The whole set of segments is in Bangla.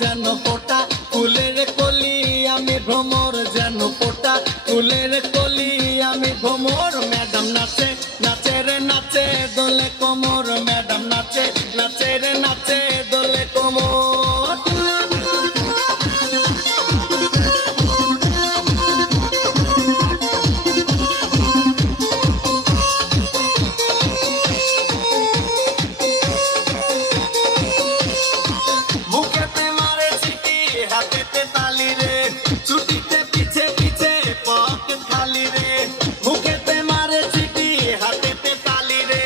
যেন ফোটা ফুলের কলি আমি ভ্রমর যেন ফোটা ফুলের কলি আমি ভ্রমর ম্যাডাম নাচে নাচে রে নাচে দোলে কোমর ম্যাডাম নাচে নাচে রে নাচে দোলে কোমর মুখেতে মারে চিঠি হাতেতে তালি রে ছুটিতে পিছে পিছে পকেট খালি রে মুখেতে মারে চিঠি হাতেতে তালি রে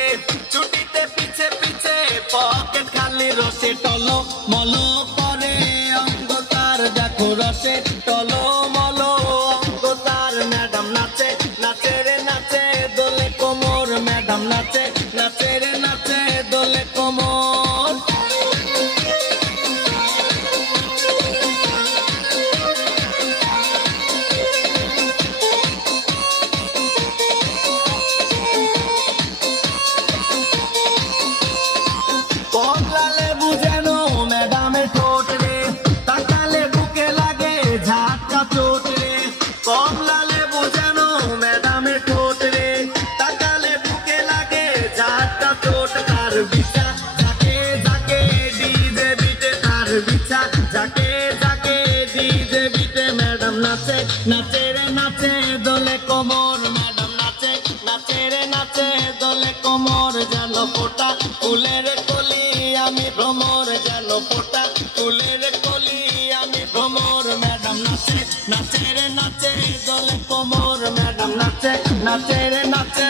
ছুটিতে পিছে পিছে পকেট খালি রসে টলো মলো করে অঙ্গ তার দেখো রসে টলো মলো অঙ্গ তার ম্যাডাম নাচে নাচে রে নাচে দোলে কোমর ম্যাডাম নাচে নাচে রে নাচে দোলে কোমর কমলা লেবু যেন ম্যাডামের ঠোঁট রে তাকালে বুকে লাগে ঝাটকা চোট রে কমলা লেবু যেন ম্যাডামের ঠোঁট রে তাকালে বুকে লাগে ঝাটকা চোট তার বিচা যাকে যাকে ডিজে বিটে তার বিচা যাকে যাকে ডিজে বিটে ম্যাডাম নাচে নাচে রে নাচে দোলে কোমর ম্যাডাম নাচে নাচে রে নাচে দোলে কোমর যেন ফোটা ফুলের কলি আমি ভ্রমর যেন ফোটা ফুলের কলি আমি ভ্রমর ম্যাডাম নাচে নাচে রে নাচে দোলে কোমর ম্যাডাম নাচে নাচে রে নাচে